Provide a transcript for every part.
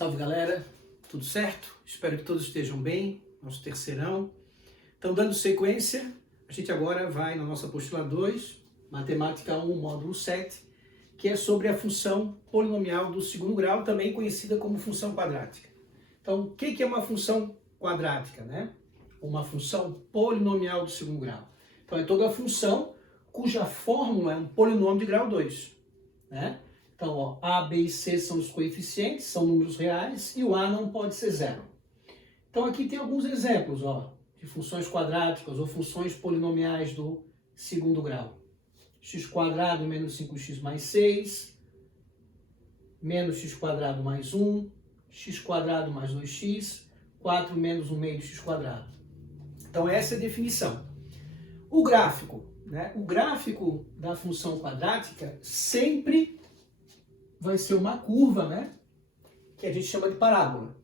Salve galera, tudo certo? Espero que todos estejam bem, nosso terceirão. Então, dando sequência, a gente agora vai na nossa apostila 2, Matemática 1, módulo 7, que é sobre a função polinomial do segundo grau, também conhecida como função quadrática. Então, o que é uma função quadrática, né? Uma função polinomial do segundo grau. Então, é toda função cuja fórmula é um polinômio de grau 2, né? Então, ó, A, B e C são os coeficientes, são números reais, e o A não pode ser zero. Então, aqui tem alguns exemplos, ó, de funções quadráticas ou funções polinomiais do segundo grau. x² menos 5x mais 6, menos x² mais 1, x² mais 2x, 4 menos 1 meio de x². Então, essa é a definição. O gráfico, né? O gráfico da função quadrática sempre vai ser uma curva, né? Que a gente chama de parábola.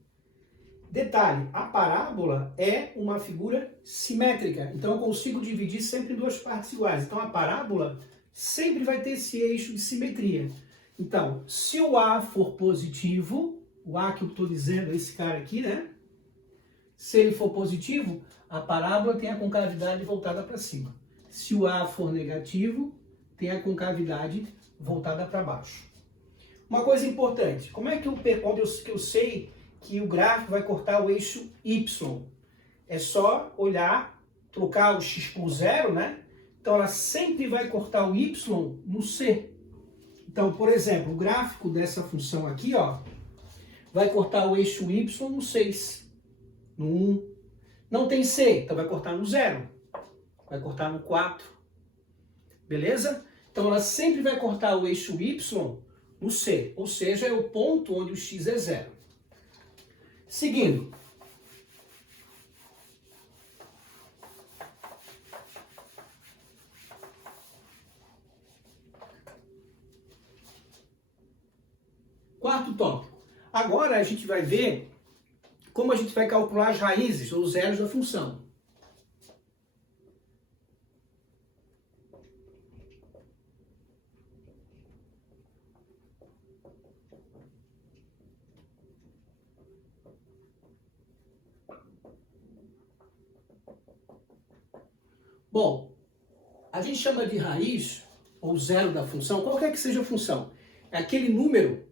Detalhe, a parábola é uma figura simétrica, então eu consigo dividir sempre em duas partes iguais. Então a parábola sempre vai ter esse eixo de simetria. Então, se o A for positivo, o A que eu estou dizendo é esse cara aqui, né? Se ele for positivo, a parábola tem a concavidade voltada para cima. Se o A for negativo, tem a concavidade voltada para baixo. Uma coisa importante, como é que eu sei que o gráfico vai cortar o eixo Y? É só olhar, trocar o x por zero, né? Então ela sempre vai cortar o Y no C. Então, por exemplo, o gráfico dessa função aqui, ó, vai cortar o eixo Y no 6, no 1. Não tem C, então vai cortar no 0, vai cortar no 4. Beleza? Então ela sempre vai cortar o eixo Y no C, ou seja, é o ponto onde o x é zero. Seguindo. Quarto tópico. Agora a gente vai ver como a gente vai calcular as raízes ou zeros da função. Bom, a gente chama de raiz, ou zero da função, qualquer que seja a função. É aquele número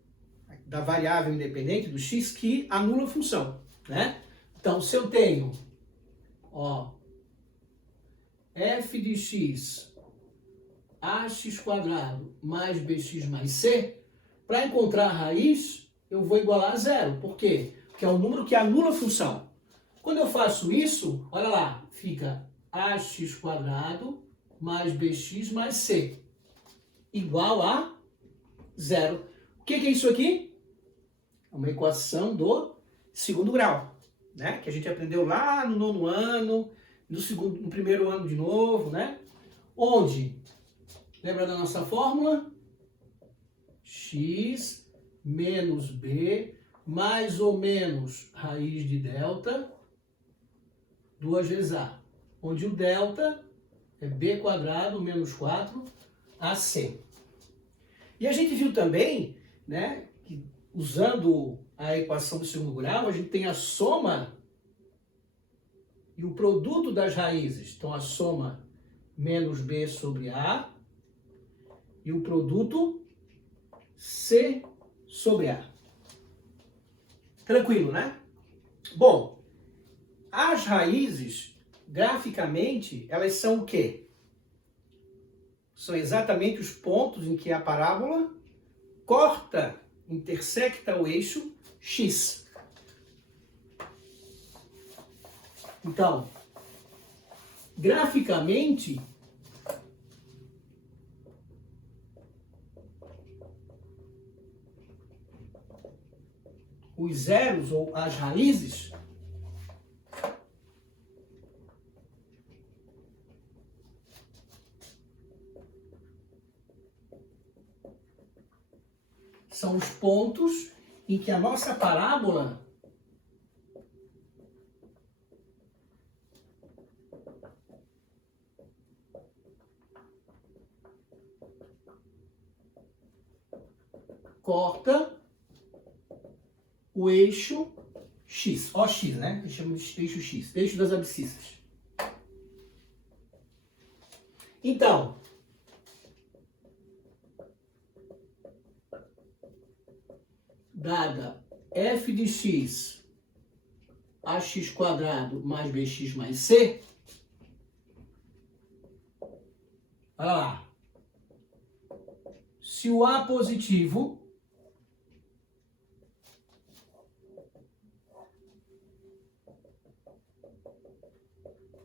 da variável independente, do x, que anula a função, né? Então, se eu tenho, ó, f de x, ax² mais bx mais c, para encontrar a raiz, eu vou igualar a zero. Por quê? Porque é o número que anula a função. Quando eu faço isso, olha lá, fica ax² mais bx mais c igual a zero. O que é isso aqui? É uma equação do segundo grau, né? Que a gente aprendeu lá no nono ano, no primeiro ano de novo, né? Onde, lembra da nossa fórmula? X menos b mais ou menos raiz de delta, 2 vezes a. Onde o delta é b² menos 4ac. E a gente viu também, né, que usando a equação do segundo grau, a gente tem a soma e o produto das raízes. Então, a soma menos b sobre a e o produto c sobre a. Tranquilo, né? Bom, as raízes, graficamente, elas são o quê? São exatamente os pontos em que a parábola corta, intersecta o eixo x. Então, graficamente, os zeros ou as raízes são os pontos em que a nossa parábola corta o eixo X, OX, né? Eu chamo de eixo X, eixo das abscissas. Então, dada f de x ax² mais bx mais c, olha lá, se o A positivo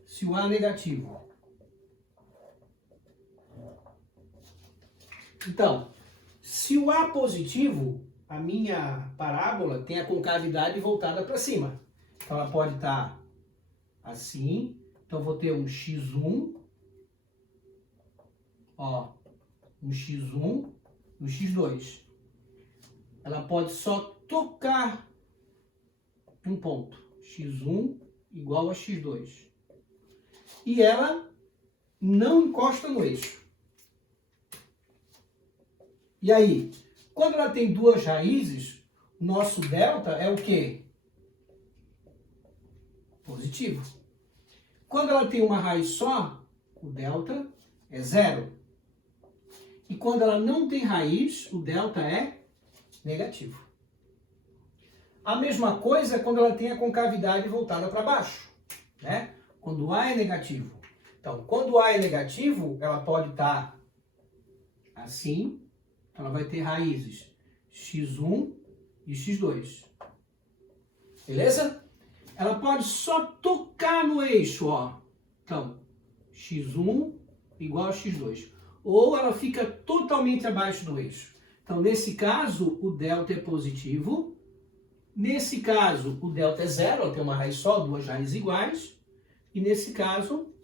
se o A negativo. Então, se o A positivo, a minha parábola tem a concavidade voltada para cima. Então, ela pode estar assim. Então, eu vou ter um x1, ó, um x1 e um x2. Ela pode só tocar um ponto, x1 igual a x2. E ela não encosta no eixo. E aí, quando ela tem duas raízes, o nosso delta é o quê? Positivo. Quando ela tem uma raiz só, o delta é 0. E quando ela não tem raiz, o delta é negativo. A mesma coisa quando ela tem a concavidade voltada para baixo, né? Quando A é negativo. Então, quando A é negativo, ela pode estar assim. Então, ela vai ter raízes x1 e x2. Beleza? Ela pode só tocar no eixo, ó. Então, x1 igual a x2. Ou ela fica totalmente abaixo do eixo. Então, nesse caso, o delta é positivo. Nesse caso, o delta é 0, ela tem uma raiz só, duas raízes iguais. E nesse caso,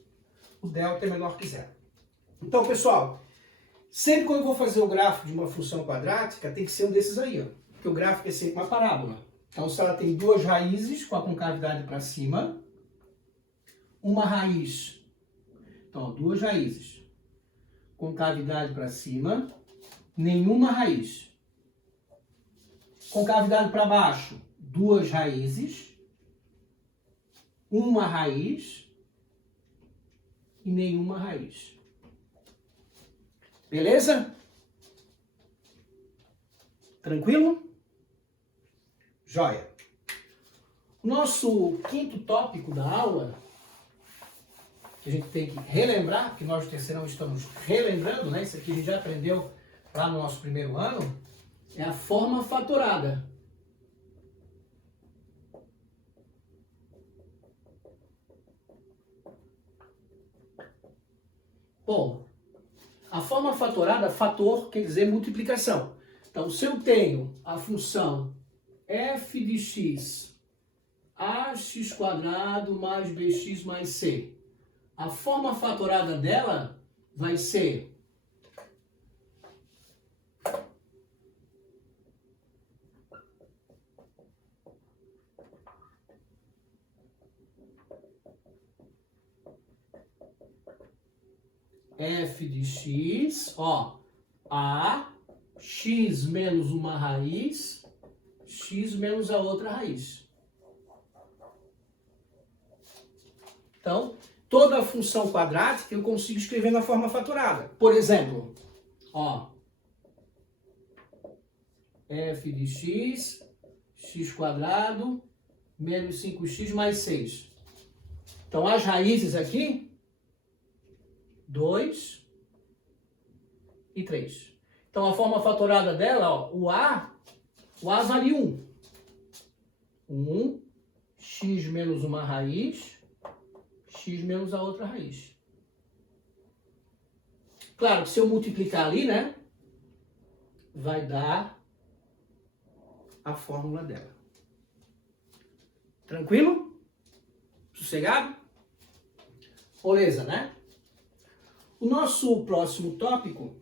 o delta é menor que 0. Então, pessoal, sempre quando eu vou fazer o gráfico de uma função quadrática, tem que ser um desses aí, ó. Porque o gráfico é sempre uma parábola. Então, se ela tem duas raízes com a concavidade para cima, uma raiz, então, ó, duas raízes, concavidade para cima, nenhuma raiz. Concavidade para baixo, duas raízes, uma raiz e nenhuma raiz. Beleza? Tranquilo? Joia. Nosso quinto tópico da aula, que a gente tem que relembrar, porque nós do terceirão estamos relembrando, né? Isso aqui a gente já aprendeu lá no nosso primeiro ano, é a forma fatorada. Bom, a forma fatorada, fator quer dizer multiplicação. Então, se eu tenho a função f de x ax² mais bx mais c, a forma fatorada dela vai ser f de x, ó, a x menos uma raiz, x menos a outra raiz. Então, toda a função quadrática eu consigo escrever na forma fatorada. Por exemplo, ó, f de x, x² menos 5x mais 6. Então, as raízes aqui, 2 e 3. Então, a forma fatorada dela, ó, o A vale 1. 1, x menos uma raiz, x menos a outra raiz. Claro que se eu multiplicar ali, né, vai dar a fórmula dela. Tranquilo? Sossegado? Beleza, né? O nosso próximo tópico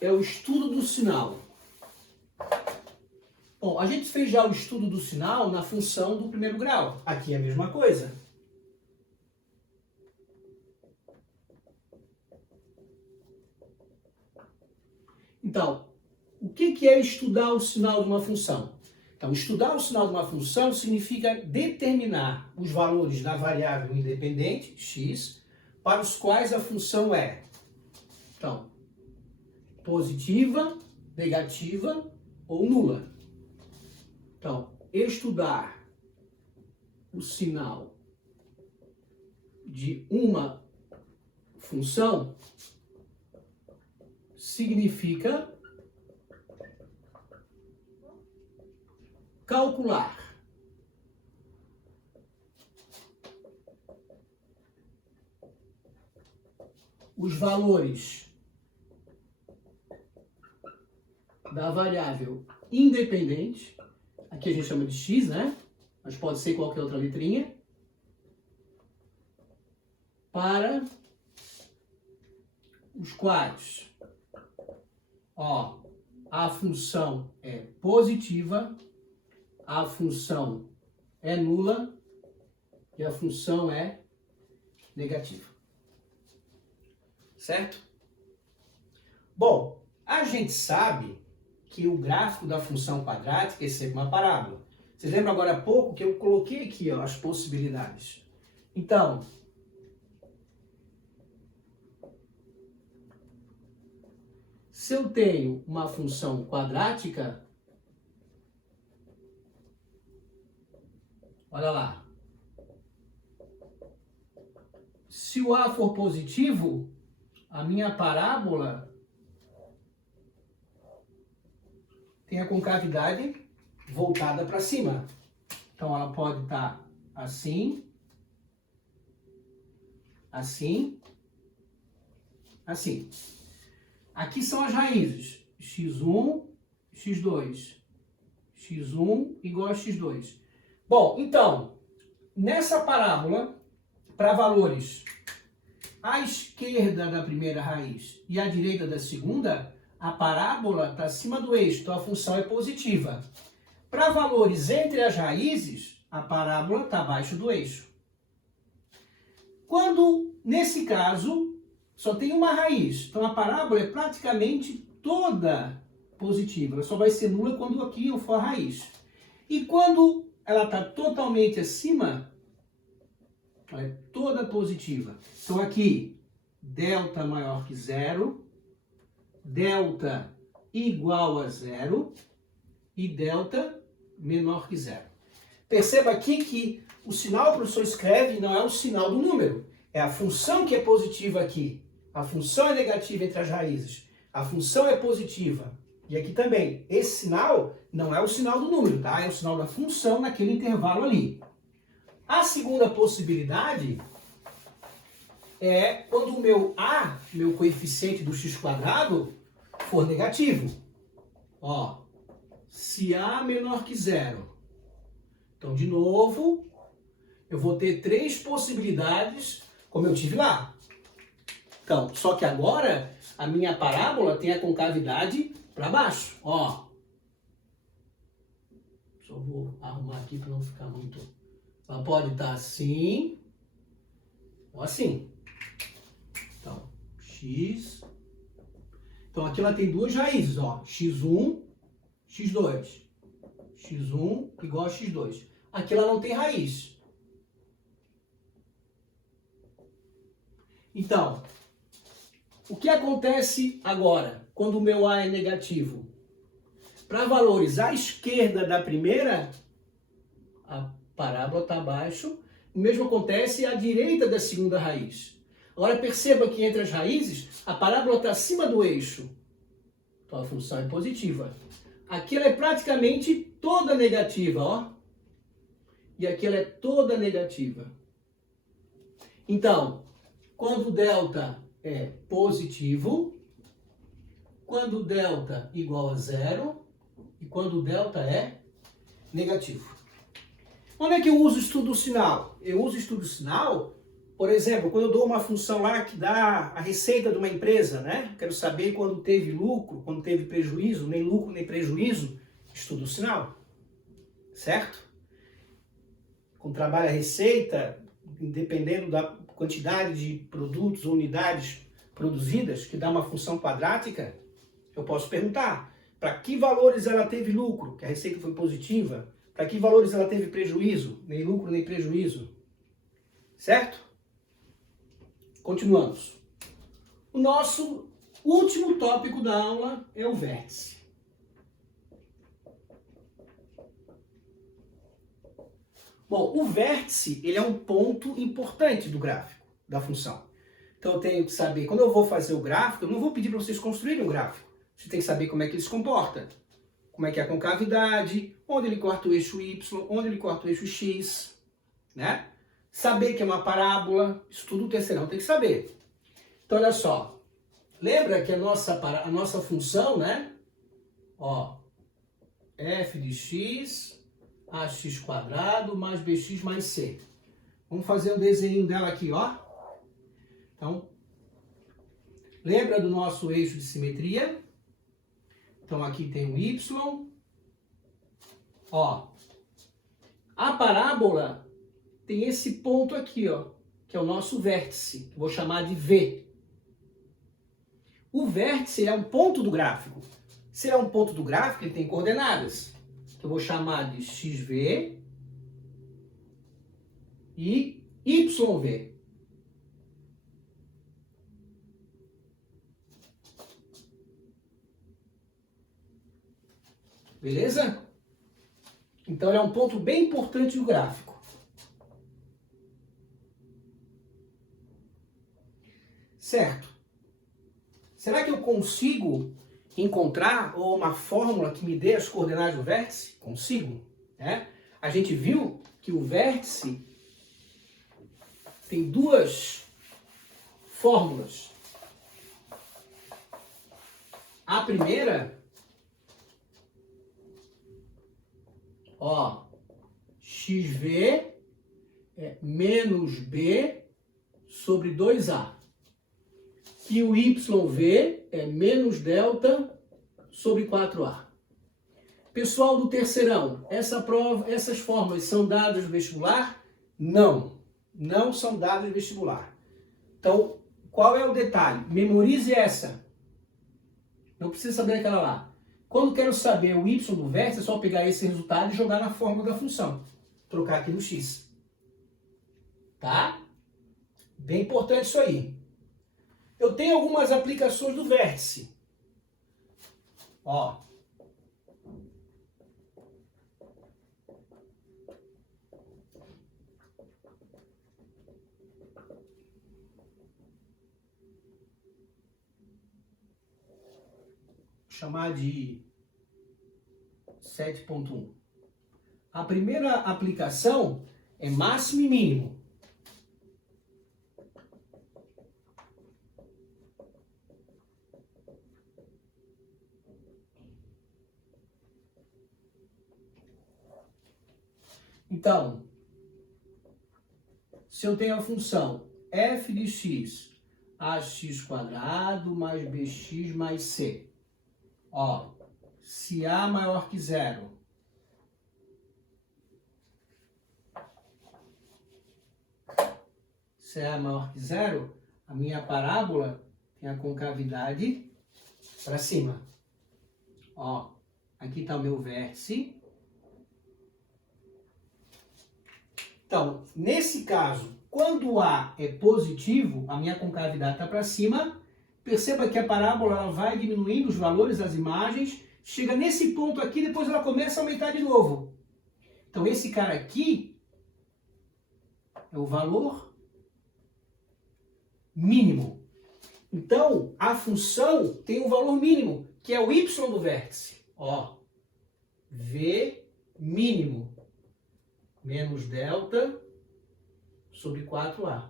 é o estudo do sinal. Bom, a gente fez já o estudo do sinal na função do primeiro grau. Aqui é a mesma coisa. Então, o que é estudar o sinal de uma função? Então, estudar o sinal de uma função significa determinar os valores da variável independente, x, para os quais a função é, então, positiva, negativa ou nula. Então, estudar o sinal de uma função significa calcular os valores da variável independente, aqui a gente chama de x, né? Mas pode ser qualquer outra letrinha, para os quais, ó, a função é positiva, a função é nula e a função é negativa. Certo? Bom, a gente sabe que o gráfico da função quadrática é sempre uma parábola. Vocês lembram agora há pouco que eu coloquei aqui, ó, as possibilidades. Então, se eu tenho uma função quadrática, olha lá. Se o A for positivo, a minha parábola tem a concavidade voltada para cima. Então, ela pode estar assim, assim, assim. Aqui são as raízes. x1, x2. x1 igual a x2. Bom, então, nessa parábola, para valores à esquerda da primeira raiz e à direita da segunda, a parábola está acima do eixo, então a função é positiva. Para valores entre as raízes, a parábola está abaixo do eixo. Quando, nesse caso, só tem uma raiz, então a parábola é praticamente toda positiva. Ela só vai ser nula quando aqui eu for a raiz. E quando ela está totalmente acima, ela é toda positiva. Então aqui, delta maior que zero, delta igual a zero e delta menor que zero. Perceba aqui que o sinal que o professor escreve não é o sinal do número. É a função que é positiva aqui. A função é negativa entre as raízes. A função é positiva. E aqui também, esse sinal não é o sinal do número, tá? É o sinal da função naquele intervalo ali. A segunda possibilidade é quando o meu A, meu coeficiente do x², for negativo. Ó, se A menor que zero. Então, de novo, eu vou ter três possibilidades, como eu tive lá. Então, só que agora a minha parábola tem a concavidade para baixo. Ó, só vou arrumar aqui para não ficar muito. Ela pode estar assim ou assim. Então, x. Então, aqui ela tem duas raízes, ó. x1, x2. x1 igual a x2. Aqui ela não tem raiz. Então, o que acontece agora, quando o meu A é negativo? Para valores à esquerda da primeira, a parábola está abaixo. O mesmo acontece à direita da segunda raiz. Agora perceba que entre as raízes, a parábola está acima do eixo. Então a função é positiva. Aqui ela é praticamente toda negativa, ó. E aqui ela é toda negativa. Então, quando delta é positivo, quando delta igual a zero e quando delta é negativo. Onde é que eu uso o estudo do sinal? Eu uso o estudo do sinal, por exemplo, quando eu dou uma função lá que dá a receita de uma empresa, né? Quero saber quando teve lucro, quando teve prejuízo, nem lucro nem prejuízo, estudo o sinal. Certo? Quando trabalha a receita, dependendo da quantidade de produtos ou unidades produzidas, que dá uma função quadrática, Eu posso perguntar para que valores ela teve lucro, que a receita foi positiva, para que valores ela teve prejuízo, nem lucro nem prejuízo. Certo? Continuamos. O nosso último tópico da aula é o vértice. Bom, o vértice, ele é um ponto importante do gráfico, da função. Então eu tenho que saber, quando eu vou fazer o gráfico, eu não vou pedir para vocês construírem um gráfico. Você tem que saber como é que ele se comporta. Como é que é a concavidade, onde ele corta o eixo Y, onde ele corta o eixo X, né? Saber que é uma parábola, isso tudo o terceirão tem que saber. Então olha só, lembra que a nossa função, né? Ó, f de x, ax quadrado mais bx mais c. Vamos fazer um desenho dela aqui, ó. Então, lembra do nosso eixo de simetria? Então aqui tem o y. Ó, a parábola tem esse ponto aqui, ó, que é o nosso vértice, que vou chamar de V. O vértice é um ponto do gráfico. Se ele é um ponto do gráfico, ele tem coordenadas, que eu vou chamar de xv e yv. Beleza? Então, ele é um ponto bem importante do gráfico. Certo? Será que eu consigo encontrar uma fórmula que me dê as coordenadas do vértice? Consigo. Né? A gente viu que o vértice tem duas fórmulas. A primeira, ó, xv é menos b sobre 2a. E o YV é menos delta sobre 4A. Pessoal do terceirão, essas fórmulas são dadas no vestibular? Não, não são dadas no vestibular. Então, qual é o detalhe? Memorize essa. Não precisa saber aquela lá. Quando quero saber o y do vértice, é só pegar esse resultado e jogar na fórmula da função. Trocar aqui no x. Tá? Bem importante isso aí. Eu tenho algumas aplicações do vértice. Ó. Vou chamar de 7.1. A primeira aplicação é máximo e mínimo. Então, se eu tenho a função f de x, ax quadrado mais bx mais c. Ó, se a maior que zero, se a maior que zero, a minha parábola tem a concavidade para cima. Ó, aqui está o meu vértice. Então, nesse caso, quando A é positivo, a minha concavidade está para cima. Perceba que a parábola ela vai diminuindo os valores das imagens. Chega nesse ponto aqui, depois ela começa a aumentar de novo. Então, esse cara aqui é o valor mínimo. Então, a função tem um valor mínimo, que é o y do vértice. Ó, V mínimo menos delta sobre 4A.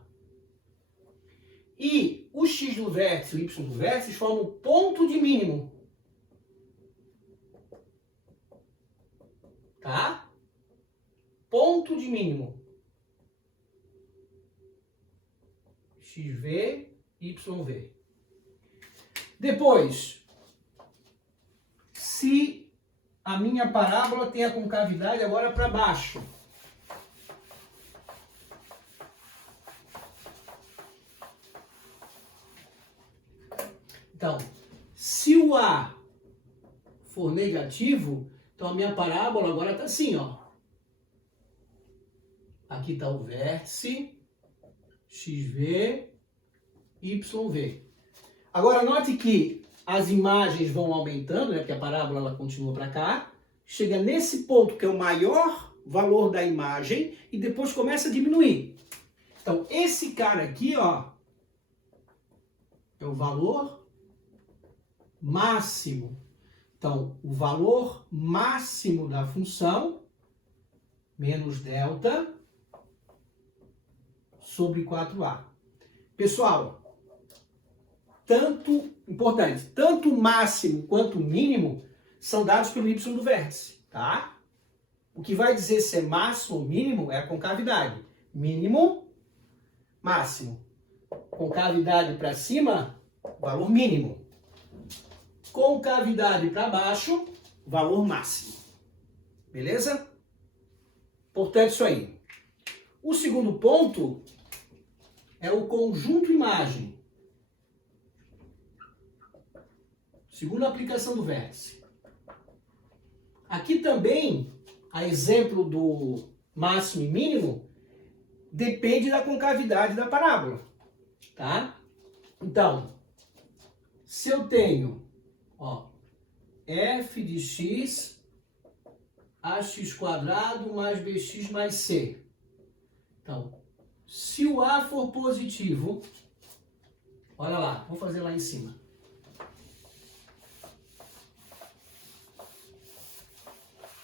E o x do vértice e o y do vértice formam o ponto de mínimo. Tá? Ponto de mínimo. XV, YV. Depois, se a minha parábola tem a concavidade agora para baixo, então, se o A for negativo, então a minha parábola agora está assim, ó. Aqui está o vértice, XV, YV. Agora note que as imagens vão aumentando, né, porque a parábola ela continua para cá, chega nesse ponto que é o maior valor da imagem e depois começa a diminuir. Então esse cara aqui, ó, é o valor máximo. Então o valor máximo da função menos delta sobre 4a. Pessoal, tanto o máximo quanto o mínimo são dados pelo y do vértice, tá? O que vai dizer se é máximo ou mínimo é a concavidade. Mínimo, máximo. Concavidade para cima, valor mínimo. Concavidade para baixo, valor máximo. Beleza? Portanto, isso aí. O segundo ponto é o conjunto imagem. Segunda aplicação do vértice. Aqui também, a exemplo do máximo e mínimo, depende da concavidade da parábola, tá? Então, se eu tenho, ó, f de x, ax quadrado mais bx mais c. Então, se o a for positivo, olha lá, vou fazer lá em cima.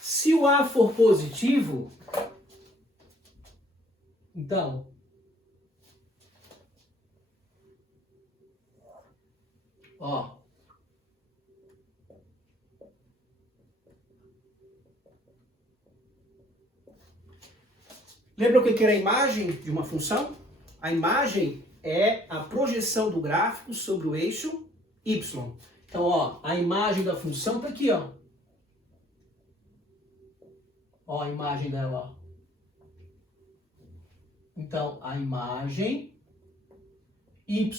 Se o a for positivo, então, ó, lembra o que era a imagem de uma função? A imagem é a projeção do gráfico sobre o eixo y. Então, ó, a imagem da função está aqui, ó. Ó a imagem dela, ó. Então, a imagem y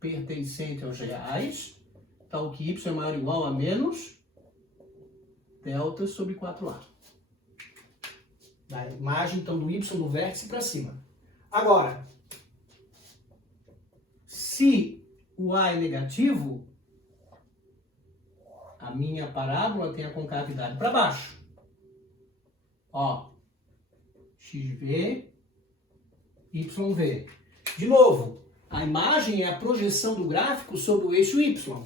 pertencente aos reais, tal que y é maior ou igual a menos delta sobre 4a. Da imagem, então, do y do vértice para cima. Agora, se o a é negativo, a minha parábola tem a concavidade para baixo. Ó, XV, YV. De novo, a imagem é a projeção do gráfico sobre o eixo Y.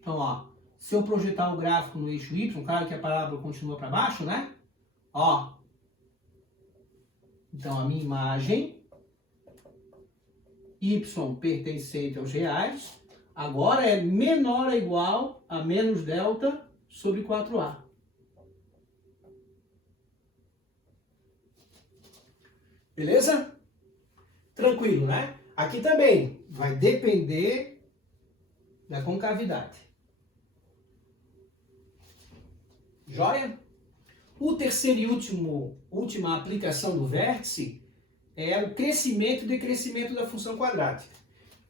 Então, ó, se eu projetar o gráfico no eixo Y, claro que a parábola continua para baixo, né? Ó, então a minha imagem, Y pertencente aos reais, agora é menor ou igual a menos delta sobre 4a. Beleza? Tranquilo, né? Aqui também vai depender da concavidade. Joia? O terceiro e última aplicação do vértice é o crescimento e decrescimento da função quadrática.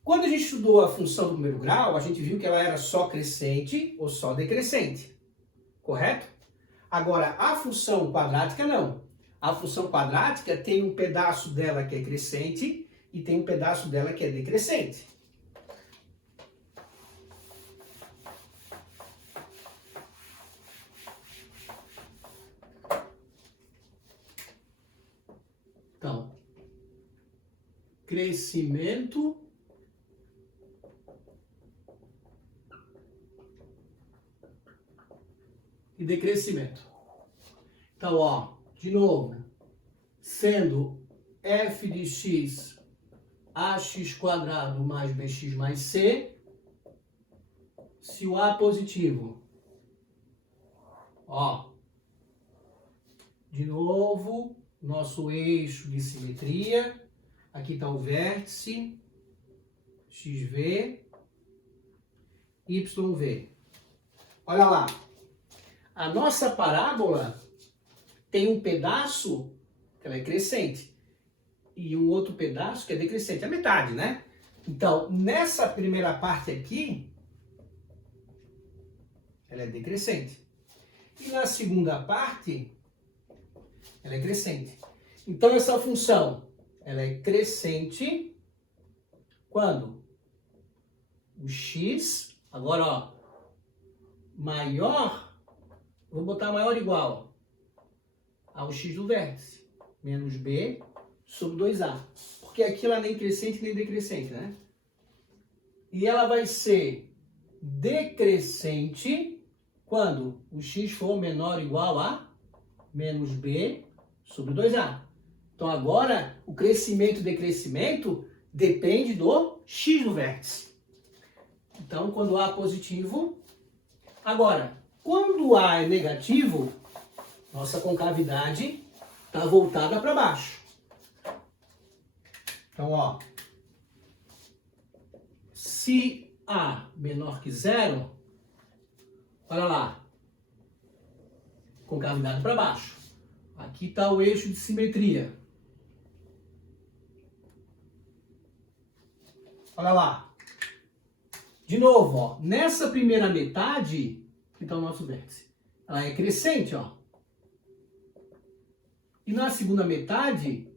Quando a gente estudou a função do primeiro grau, a gente viu que ela era só crescente ou só decrescente. Correto? Agora, a função quadrática não. A função quadrática tem um pedaço dela que é crescente e tem um pedaço dela que é decrescente. Então, crescimento e decrescimento. Então, ó, de novo, sendo f de x ax quadrado mais bx mais c, se o a é positivo, ó, de novo, nosso eixo de simetria, aqui está o vértice, XV, YV. Olha lá, a nossa parábola tem um pedaço que ela é crescente e um outro pedaço que é decrescente, a metade, né? Então, nessa primeira parte aqui, ela é decrescente. E na segunda parte, ela é crescente. Então, essa função, ela é crescente quando o x, agora, ó, maior, vou botar maior igual ao x do vértice, menos b sobre 2a. Porque aqui ela nem crescente nem decrescente, né? E ela vai ser decrescente quando o x for menor ou igual a menos b sobre 2a. Então agora o crescimento e decrescimento depende do x do vértice. Então quando A é positivo, agora quando A é negativo, nossa concavidade está voltada para baixo. Então, ó, se A menor que zero, olha lá, concavidade para baixo. Aqui está o eixo de simetria. Olha lá. De novo, ó, nessa primeira metade, que está o nosso vértice, ela é crescente, ó. E na segunda metade,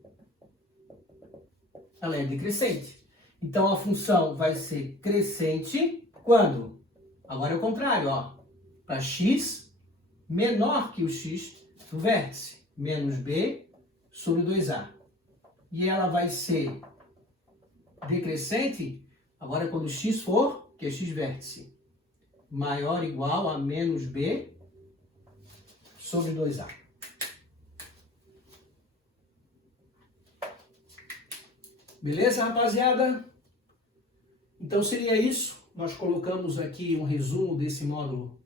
ela é decrescente. Então a função vai ser crescente quando? Agora é o contrário, ó. Para x menor que o x do vértice, menos b sobre 2a. E ela vai ser decrescente agora quando x for, que é x vértice, maior ou igual a menos b sobre 2a. Beleza, rapaziada? Então seria isso. Nós colocamos aqui um resumo desse módulo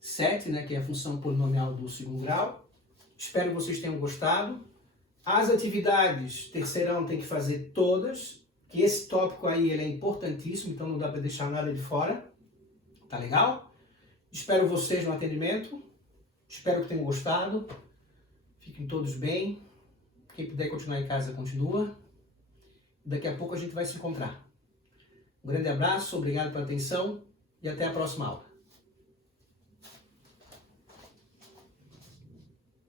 7, né, que é a função polinomial do segundo grau. Espero que vocês tenham gostado. As atividades terceirão tem que fazer todas, que esse tópico aí ele é importantíssimo, então não dá para deixar nada de fora. Tá legal? Espero vocês no atendimento. Espero que tenham gostado. Fiquem todos bem. Quem puder continuar em casa, continua. Daqui a pouco a gente vai se encontrar. Um grande abraço, obrigado pela atenção e até a próxima aula.